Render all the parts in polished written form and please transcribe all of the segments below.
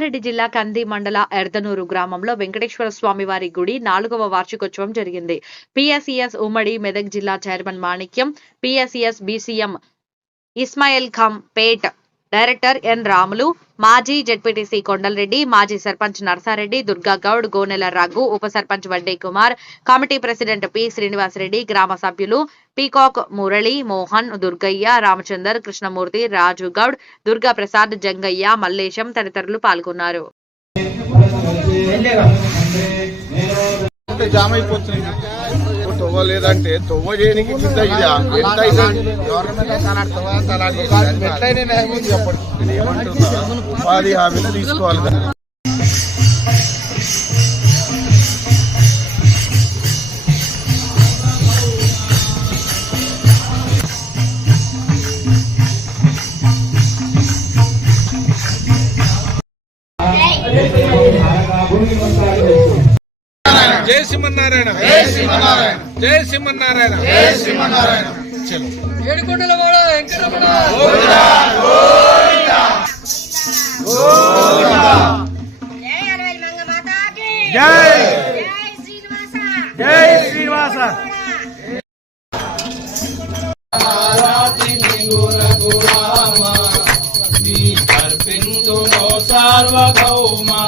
రంగారెడ్డి జిల్లా కంది మండల ఎర్దనూరు గ్రామంలో వెంకటేశ్వర స్వామి వారి గుడి 4వ వార్షికోత్సవం జరిగింది. పిఎస్సిఎస్ ఉమ్మడి మెదక్ జిల్లా చైర్మన్ మాణిక్యం, పిఎస్సిఎస్ బీసీఎం ఇస్మాయిల్ ఖాం పేట్ డైరెక్టర్ ఎన్ రాములు, మాజీ జెడ్పీటీసీ కొండలరెడ్డి, మాజీ సర్పంచ్ నర్సారెడ్డి, దుర్గాగౌడ్, గోనెల రఘు, ఉప sarpanch Vadde Kumar, committee president P Srinivasareddy, గ్రామ సభ్యులు పీకాక్ మురళి, మోహన్, దుర్గయ్య, రామచందర్, కృష్ణమూర్తి, రాజుగౌడ్, దుర్గా ప్రసాద్, జంగయ్య, మల్లేశం తదితరులు పాల్గొన్నారు. లేదంటే తొవ్వ చేయడానికి ఉపాధి హామీలు తీసుకోవాలి కదా. జై శ్రీమన్నారాయణ, జై శ్రీమన్నారాయణ, జై శ్రీమన్నారాయణ, జై శ్రీమన్నారాయణ. ఏడుకొండల వాడ వెంకటరమణ గోవిందా గోవిందా గోవిందా. జై అరవై మంగ మాతాకి జై, జై శ్రీనివాస, జై శ్రీనివాస. ఆరాతి గుణ గుణామ నీ అర్పింతునో సార్వభౌమా.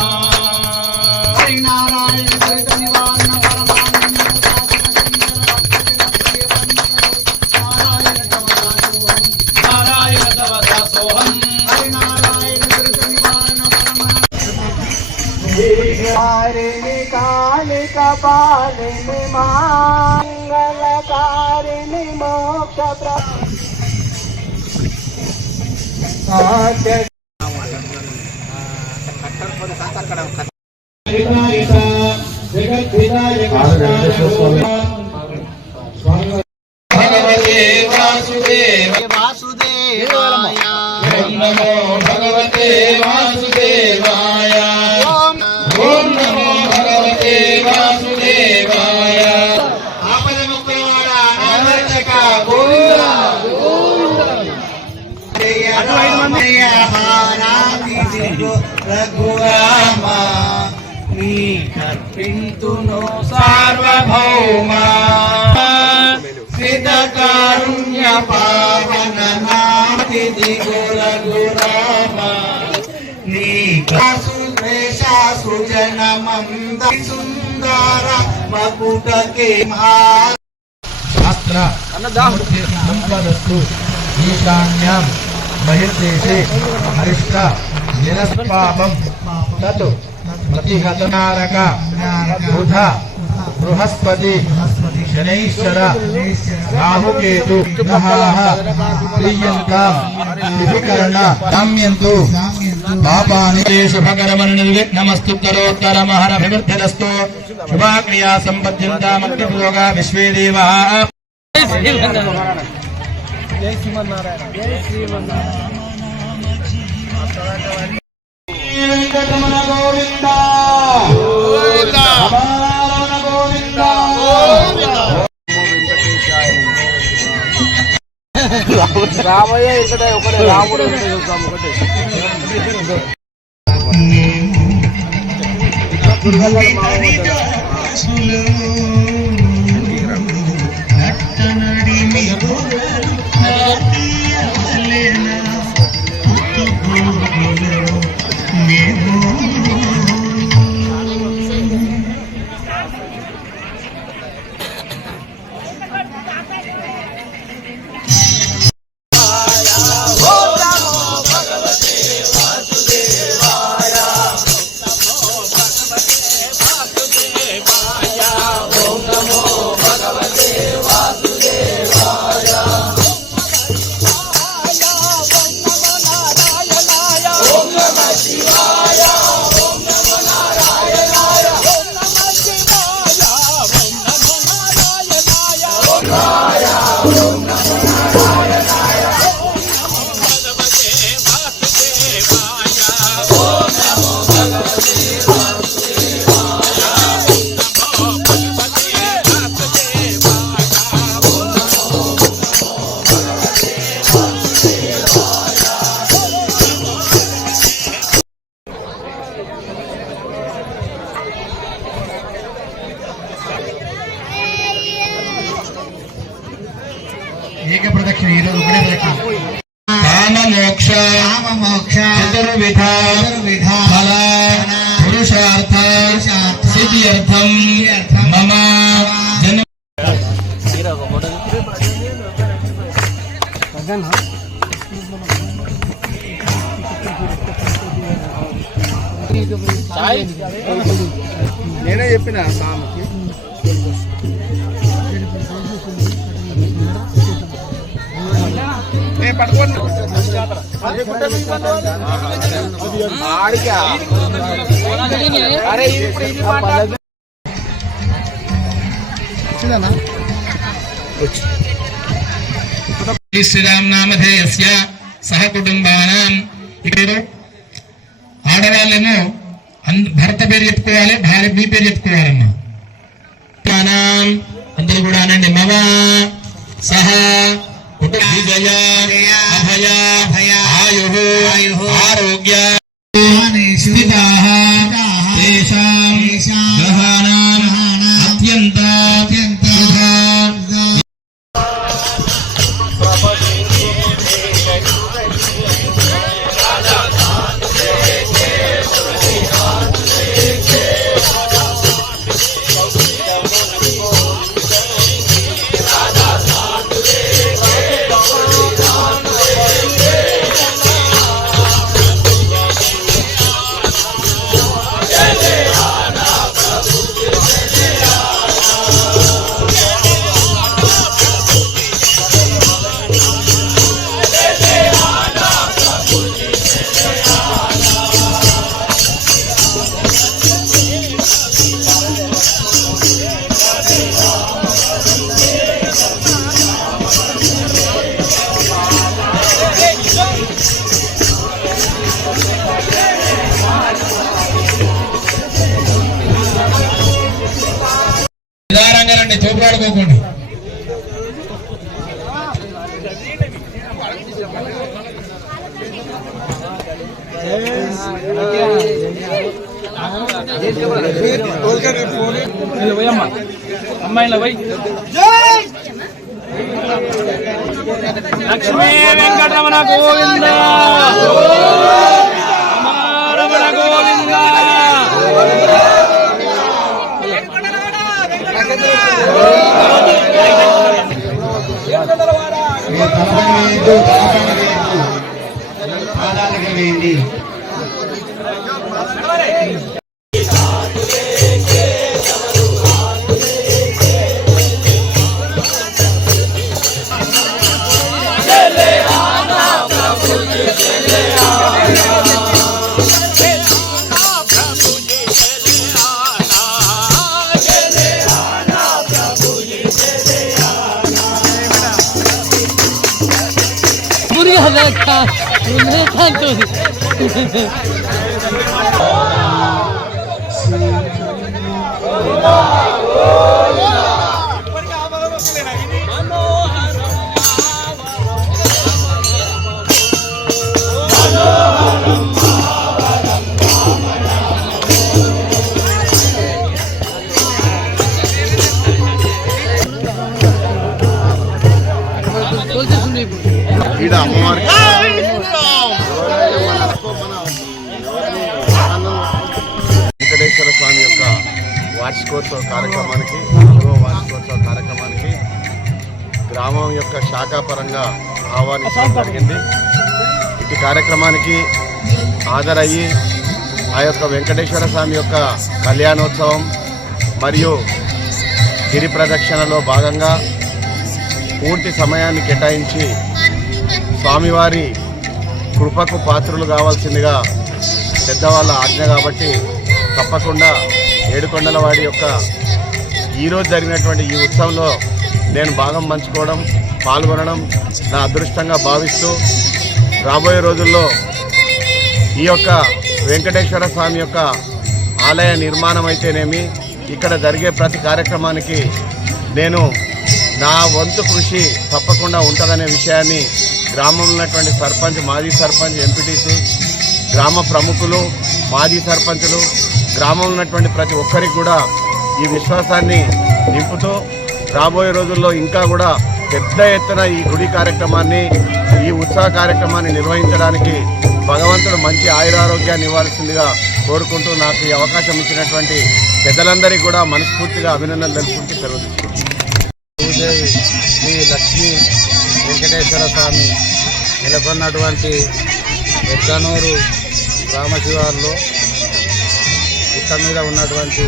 कालिका पालिनी मंगलकारिणी मोक्ष भगवते वासुदेव वासुदेवाय नमो भगवते वासुदेवाय ओम नमो भगवते वासुदेवाय. आपद मुक्तवाड़ा नामर्चक गोविंदा रघुरामा नी कर्पिंतुनो सार्वभौमा. सिद्धकारुण्य पावन नामति रघुरामा नी सुजन मंद सुंदर मकुट के शास्त्र संपदस्तु ईशान्यां बहिर्देशे हरिष्ट निरस्पापं तत् प्रतिहतनारक बुध बृहस्पति शनैश्वर राहुकेतु ग्रहाः प्रीयन्तां विकर्ण काम्यन्तु पापानि. शुभकर्मन् निर्विघ्नमस्तुत्तरोत्तरमहरभिवृद्धिरस्तु. शुभाक्रिया सम्पद्यन्तामग्निपुरोगा विश्वे देवाः. जय श्रीमन्नारायण, जय श्रीमन्नारायण, जय श्रीमन्नारायण. वेंकटरमण गोविंदा गोविंदा गोविंदा రామయ్య ఇక్కడ ఒకటే రాముడు చూద్దాం. ఒకటి స్తుత్యర్థం మమ జన నేనే చెప్పిన సామెకి పట్టుకోండి అరే శ్రీరామ్ నామధేయస్య సహ కుటుంబానాం. ఇక్కడ ఆడవాళ్ళేమో భర్త పేరు చెప్పుకోవాలి, భార్య మీ పేరు చెప్పుకోవాలమ్మా. అందరూ కూడా అనండి. మమ సహ విజయ అభయ ఆయు ఆరోగ్య స్థితాః తేషాం గ్రహాణాం అత్యంత శుభ. నిదానంగానండి, తోపులాడుకోకండి. అమ్మాయిల వై లక్ష్మీ వెంకటరమణ గోవింద రమణ గోవింద. ఈడ అమ్మవారికి వెంకటేశ్వర స్వామి యొక్క వార్షికోత్సవ కార్యక్రమానికి 4వ వార్షికోత్సవ కార్యక్రమానికి గ్రామం యొక్క శాఖాపరంగా ఆహ్వానించడం జరిగింది. ఇటు కార్యక్రమానికి హాజరయ్యి ఆ యొక్క వెంకటేశ్వర స్వామి యొక్క కళ్యాణోత్సవం మరియు గిరి ప్రదక్షిణలో భాగంగా పూర్తి సమయాన్ని కేటాయించి స్వామివారి కృపకు పాత్రులు కావాల్సిందిగా పెద్దవాళ్ళ ఆజ్ఞ కాబట్టి తప్పకుండా ఏడుకొండలవాడి యొక్క ఈరోజు జరిగినటువంటి ఈ ఉత్సవంలో నేను భాగం పంచుకోవడం, పాల్గొనడం నా అదృష్టంగా భావిస్తూ రాబోయే రోజుల్లో ఈ యొక్క వెంకటేశ్వర స్వామి యొక్క ఆలయ నిర్మాణం అయితేనేమి, ఇక్కడ జరిగే ప్రతి కార్యక్రమానికి నేను నా వంతు కృషి తప్పకుండా ఉంటుందనే విషయాన్ని గ్రామంలో ఉన్నటువంటి సర్పంచ్, మాజీ సర్పంచ్, ఎంపీటీసీ, గ్రామ ప్రముఖులు, మాజీ సర్పంచులు, గ్రామంలో ఉన్నటువంటి ప్రతి ఒక్కరికి కూడా ఈ విశ్వాసాన్ని నింపుతూ రాబోయే రోజుల్లో ఇంకా కూడా పెద్ద ఎత్తున ఈ గుడి కార్యక్రమాన్ని ఈ ఉత్సవ కార్యక్రమాన్ని నిర్వహించడానికి భగవంతుడు మంచి ఆయురారోగ్యాన్ని ఇవ్వాల్సిందిగా కోరుకుంటూ నాకు ఈ అవకాశం ఇచ్చినటువంటి పెద్దలందరికీ కూడా మనస్ఫూర్తిగా అభినందనలు తెలుపుకుంటూ సెలవు భూదేవి శ్రీ లక్ష్మీ వెంకటేశ్వర స్వామి నెలకొన్నటువంటి ఎద్దనూరు గ్రామ శివారులో గుట్ట మీద ఉన్నటువంటి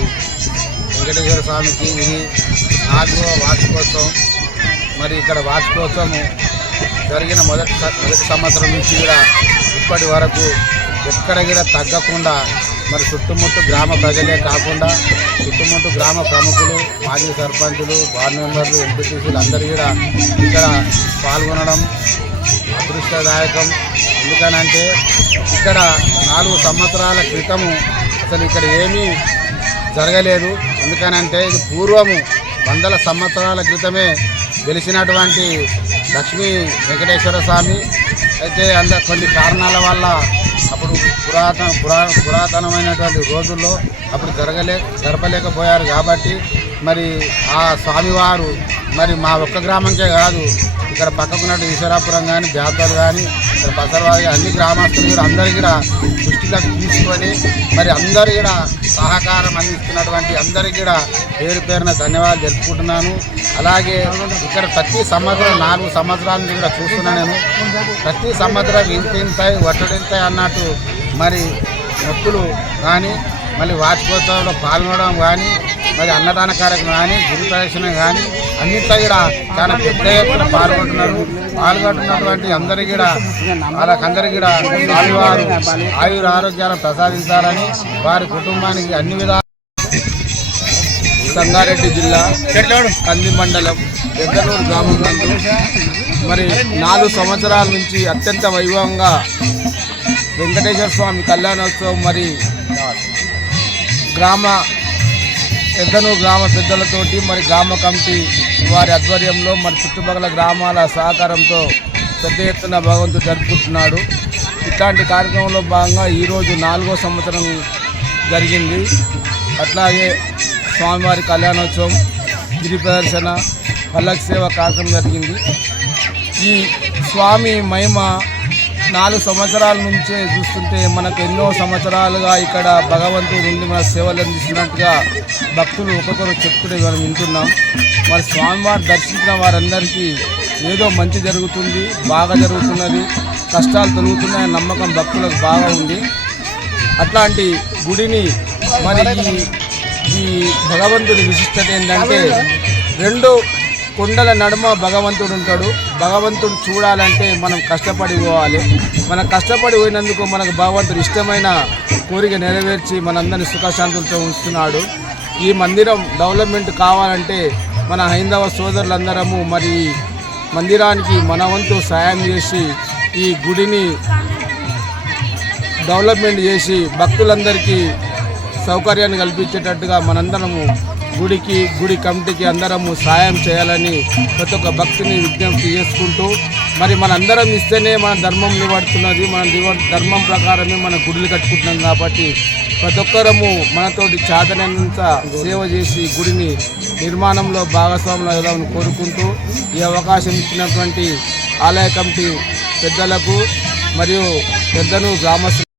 వెంకటేశ్వర స్వామికి ఇది 4వ వార్షికోత్సవం. మరి ఇక్కడ వార్షికోత్సవం జరిగిన మొదటి సంవత్సరం నుంచి కూడా ఇప్పటి వరకు ఎక్కడ కూడా తగ్గకుండా మరి చుట్టుముట్టు గ్రామ ప్రజలే కాకుండా చుట్టుముట్టు గ్రామ ప్రముఖులు, మాజీ సర్పంచులు, వార్డు మెంబర్లు, ఎంపీటీసీలు అందరూ కూడా ఇక్కడ పాల్గొనడం అదృష్టదాయకం. ఎందుకనంటే ఇక్కడ 4 సంవత్సరాల క్రితము అసలు ఇక్కడ ఏమీ జరగలేదు. ఎందుకనంటే ఇది పూర్వము 100 సంవత్సరాల క్రితమే వెలిసినటువంటి లక్ష్మీ వెంకటేశ్వర స్వామి. అయితే కొన్ని కారణాల వల్ల అప్పుడు పురాతనమైనటువంటి రోజుల్లో అప్పుడు జరపలేకపోయారు. కాబట్టి మరి ఆ స్వామివారు మరి మా ఒక్క గ్రామంకే కాదు, ఇక్కడ పక్కకున్నట్టు ఈశ్వరాపురం కానీ, బ్యాతలు కానీ, ఇక్కడ బసరవాది అన్ని గ్రామస్తులు కూడా అందరూ కూడా దృష్టిలోకి తీసుకొని మరి అందరూ కూడా సహకారం అందిస్తున్నటువంటి అందరికీ కూడా పేరు పేరున ధన్యవాదాలు తెలుపుకుంటున్నాను. అలాగే ఇక్కడ ప్రతి సంవత్సరం 4 సంవత్సరాల నుంచి కూడా చూస్తున్నాను నేను. ప్రతి సంవత్సరం ఇంతింతాయి వట్టడింతాయి అన్నట్టు మరి మొక్కులు కానీ, మళ్ళీ వార్షికోత్సవంలో పాల్గొనడం కానీ, మరి అన్నదాన కార్యక్రమం కానీ, గురు ప్రదక్షిణ కానీ అన్నింటిలో కూడా చాలా పెద్ద ఎత్తున పాల్గొంటున్నటువంటి అందరికీ కూడా వాళ్ళకందరికీ కూడా స్వామివారు ఆయుర ఆరోగ్యాలను ప్రసాదించాలని వారి కుటుంబానికి అన్ని విధాలు. సంగారెడ్డి జిల్లా కంది మండలం ఎద్దనూరు గ్రామం నందు మరి 4 సంవత్సరాల నుంచి అత్యంత వైభవంగా వెంకటేశ్వర స్వామి కళ్యాణోత్సవం మరి ఎద్దనూరు గ్రామ పెద్దలతోటి మరి గ్రామ కమిటీ వారి ఆధ్వర్యంలో మరి చుట్టుపక్కల గ్రామాల సహకారంతో పెద్ద ఎత్తున భగవంతుడు జరుపుకుంటున్నాడు. ఇట్లాంటి కార్యక్రమంలో భాగంగా ఈరోజు 4వ సంవత్సరం జరిగింది. అట్లాగే స్వామివారి కళ్యాణోత్సవం, గిరి ప్రదర్శన, పల్లకి సేవ కార్యక్రమం జరిగింది. ఈ స్వామి మహిమ 4 సంవత్సరాల నుంచే చూస్తుంటే మనకు ఎన్నో సంవత్సరాలుగా ఇక్కడ భగవంతుడు ఉండి మన సేవలు అందిస్తున్నట్టుగా భక్తులు ఒక్కొక్కరు చెప్తుంటే మనం వింటున్నాం. మరి స్వామివారు దర్శించిన వారందరికీ ఏదో మంచి జరుగుతుంది, బాగా జరుగుతున్నది, కష్టాలు తొలుగుతున్నాయని నమ్మకం భక్తులకు బాగా ఉంది. అట్లాంటి గుడిని మరి ఈ భగవంతుడి విశిష్టత ఏంటంటే 2 కొండల నడుమ భగవంతుడు ఉంటాడు. భగవంతుడు చూడాలంటే మనం కష్టపడి పోవాలి. మనం కష్టపడి పోయినందుకు మనకు భగవంతుడు ఇష్టమైన కోరిక నెరవేర్చి మనందరినీ సుఖశాంతులతో ఉంచుతున్నాడు. ఈ మందిరం డెవలప్మెంట్ కావాలంటే మన హైందవ సోదరులందరము మరి మందిరానికి మన వంతు సాయం చేసి ఈ గుడిని డెవలప్మెంట్ చేసి భక్తులందరికీ సౌకర్యాన్ని కల్పించేటట్టుగా మనందరము గుడి కమిటీకి అందరము సాయం చేయాలని ప్రతి ఒక్క భక్తిని విజ్ఞప్తి చేసుకుంటూ మరి మనందరం ఇస్తేనే మన ధర్మం నిలబడుతున్నది. మన ధర్మం ప్రకారమే మన గుడులు కట్టుకుంటున్నాం. కాబట్టి ప్రతి ఒక్కరము మనతోటి చాదనంత సేవ చేసి గుడిని నిర్మాణంలో భాగస్వాములు అవుదామని కోరుకుంటూ ఈ అవకాశం ఇచ్చినటువంటి ఆలయ కమిటీ పెద్దలకు మరియు పెద్దను గ్రామస్తులు